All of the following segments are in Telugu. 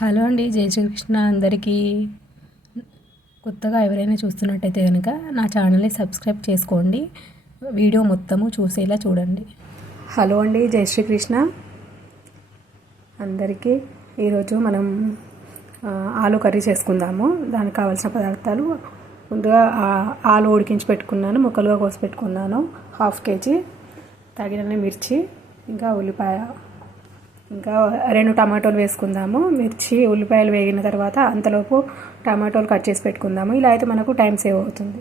హలో అండి, జై శ్రీకృష్ణ అందరికీ. కొత్తగా ఎవరైనా చూస్తున్నట్టయితే కనుక నా ఛానల్ని సబ్స్క్రైబ్ చేసుకోండి. వీడియో మొత్తము చూసేలా చూడండి. హలో అండి, జై శ్రీకృష్ణ అందరికీ. ఈరోజు మనం ఆలు కర్రీ చేసుకుందాము. దానికి కావాల్సిన పదార్థాలు: ముందుగా ఆలు ఉడికించి పెట్టుకున్నాను, ముక్కలుగా కోసి పెట్టుకున్నాను 1/2 kg, తగినన్ని మిర్చి, ఇంకా ఉల్లిపాయ, ఇంకా 2 టమాటోలు వేసుకుందాము. మిర్చి ఉల్లిపాయలు వేగిన తర్వాత అంతలోపు టమాటోలు కట్ చేసి పెట్టుకుందాము. ఇలా అయితే మనకు టైం సేవ్ అవుతుంది.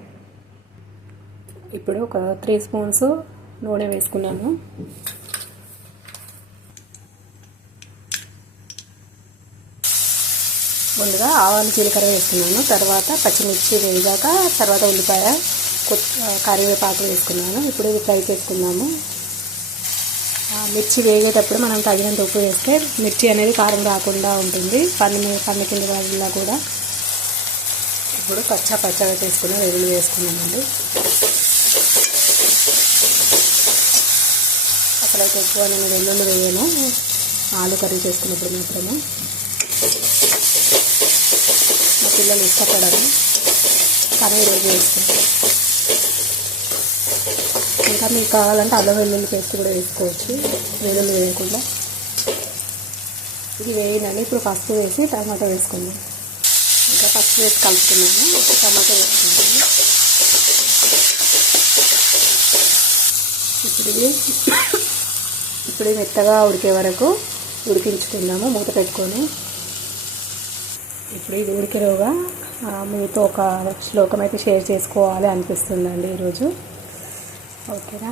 ఇప్పుడు ఒక 3 స్పూన్స్ నూనె వేసుకున్నాను. ముందుగా ఆవాలు జీలకర్ర వేసుకున్నాను. తర్వాత పచ్చిమిర్చి వేగాక తర్వాత ఉల్లిపాయ, కరివేపాకు వేసుకున్నాను. ఇప్పుడు ఇది ఫ్రై చేసుకుందాము. మిర్చి వేగేటప్పుడు మనం తగినంత ఉప్పు వేస్తే మిర్చి అనేది కారం రాకుండా ఉంటుంది, పన్ను కింద వాళ్ళ కూడా. ఇప్పుడు పచ్చగా చేసుకుని వెల్లుల్లి వేసుకున్నామండి. అసలైతే ఎక్కువ నేను వెల్లుల్లి వేయను, ఆలు కర్రీ చేసుకున్నప్పుడు మాత్రమే. మా పిల్లలు ఇష్టపడరు, కానీ ఈరోజు వేసుకుంటాం. ఇంకా మీకు కావాలంటే అల్లం వెల్లుల్లి పేస్ట్ కూడా వేసుకోవచ్చు, వెల్లుల్లి వేయకుండా. ఇది వేయనండి. ఇప్పుడు పసుపు వేసి టమాటో వేసుకుందాం. ఇంకా పసుపు వేసి కలుపుకున్నాను, టమాటో వేసుకున్నాను. ఇప్పుడు మెత్తగా ఉడికే వరకు ఉడికించుకుందాము మూత పెట్టుకొని. ఇప్పుడు ఇది ఉడికేలోగా మీతో ఒక శ్లోకం అయితే షేర్ చేసుకోవాలి అనిపిస్తుందండి ఈరోజు. ఓకేనా?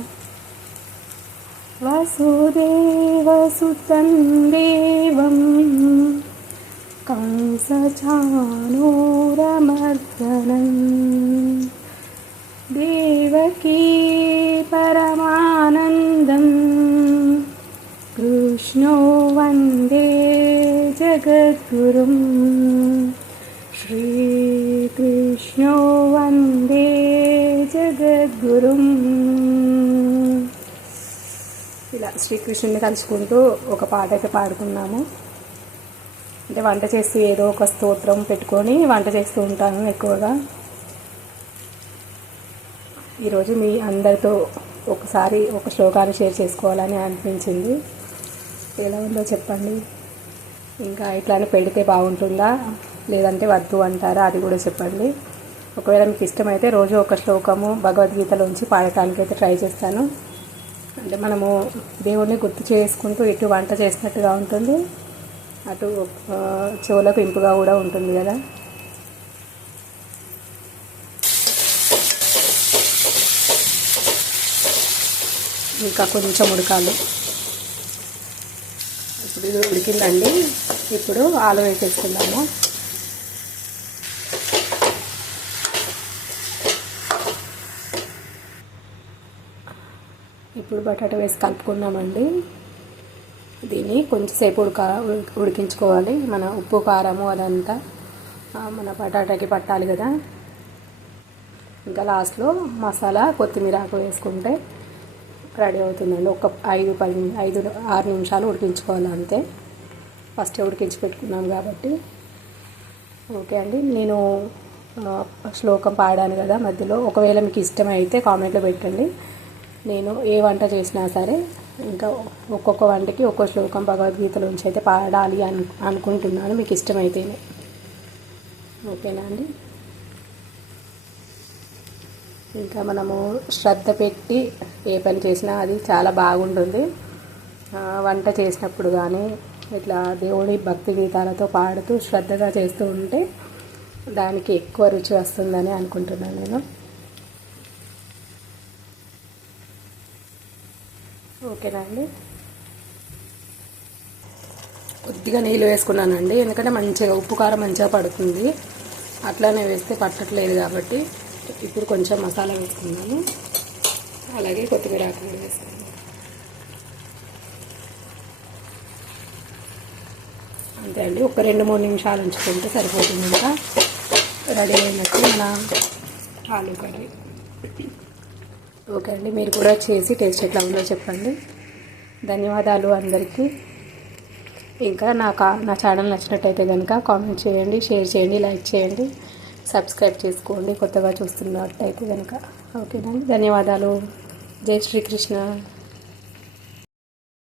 వసుదేవసుతం దేవం కంసచానూరమర్దనం దేవకీ పరమానందం కృష్ణో వందే జగద్గురుం శ్రీకృష్ణో వందే జగద్గురుం. ఇలా శ్రీకృష్ణుని తలుచుకుంటూ ఒక పాట అయితే పాడుకున్నాము. అంటే వంట చేస్తూ ఏదో ఒక స్తోత్రం పెట్టుకొని వంట చేస్తూ ఉంటాను ఎక్కువగా. ఈరోజు మీ అందరితో ఒకసారి ఒక శ్లోకాన్ని షేర్ చేసుకోవాలని అనిపించింది. ఎలా ఉందో చెప్పండి. ఇంకా ఇట్లానే పెడితే బాగుంటుందా లేదంటే వద్దు అంటారా, అది కూడా చెప్పండి. ఒకవేళ మీకు ఇష్టమైతే రోజు ఒక శ్లోకము భగవద్గీతలోంచి పాడటానికి అయితే ట్రై చేస్తాను. అంటే మనము దేవుణ్ణి గుర్తు చేసుకుంటూ ఇటు వంట చేసినట్టుగా ఉంటుంది, అటు చెవులకు ఇంపుగా కూడా ఉంటుంది కదా. ఇంకా కొంచెం ఉడకాలి. ఇప్పుడు ఇది ఉడికిందండి. ఇప్పుడు ఆలు వేసేసుకుందాము. ఇప్పుడు బటాటా వేసి కలుపుకున్నామండి. దీన్ని కొంచెంసేపు ఉడికించుకోవాలి. మన ఉప్పు కారము అదంతా మన బటాటాకి పట్టాలి కదా. ఇంకా లాస్ట్లో మసాలా కొత్తిమీర ఆకు వేసుకుంటే రెడీ అవుతుందండి. ఒక 5-6 నిమిషాలు ఉడికించుకోవాలి అంతే. ఫస్ట్ ఉడికించి పెట్టుకున్నాం కాబట్టి. ఓకే అండి, నేను శ్లోకం పాడాను కదా మధ్యలో. ఒకవేళ మీకు ఇష్టమైతే కామెంట్లో పెట్టండి. నేను ఏ వంట చేసినా సరే ఇంకా ఒక్కొక్క వంటకి ఒక్కో శ్లోకం భగవద్గీతలోంచి అయితే పాడాలి అనుకుంటున్నాను, మీకు ఇష్టమైతేనే. ఓకేనా అండి? ఇంకా మనము శ్రద్ధ పెట్టి ఏ పని చేసినా అది చాలా బాగుంటుంది. వంట చేసినప్పుడు కానీ ఇట్లా దేవుడి భక్తి గీతాలతో పాడుతూ శ్రద్ధగా చేస్తూ ఉంటే దానికి ఎక్కువ రుచి వస్తుందని అనుకుంటున్నాను నేను. ఓకేనా అండి? కొద్దిగా నీళ్ళు వేసుకున్నానండి, ఎందుకంటే మంచిగా ఉప్పు కారం మంచిగా పడుతుంది. అట్లానే వేస్తే పట్టట్లేదు కాబట్టి. ఇప్పుడు కొంచెం మసాలా వేసుకున్నాను, అలాగే కొత్తిమీర ఆకు కూడా వేసుకున్నాను. అంతే అండి, ఒక 2-3 నిమిషాలు ఉంచుకుంటే సరిపోతుంది. ఇంకా రెడీ అయినట్టు మన ఆలు కర్రీ. ఓకే అండి, మీరు కూడా చేసి టేస్ట్ ఎట్లా ఉందో చెప్పండి. ధన్యవాదాలు అందరికీ. ఇంకా నా ఛానల్ నచ్చినట్టయితే కనుక కామెంట్ చేయండి, షేర్ చేయండి, లైక్ చేయండి, సబ్స్క్రైబ్ చేసుకోండి కొత్తగా చూస్తున్నట్టయితే కనుక. ఓకేనండి, ధన్యవాదాలు. జై శ్రీకృష్ణ.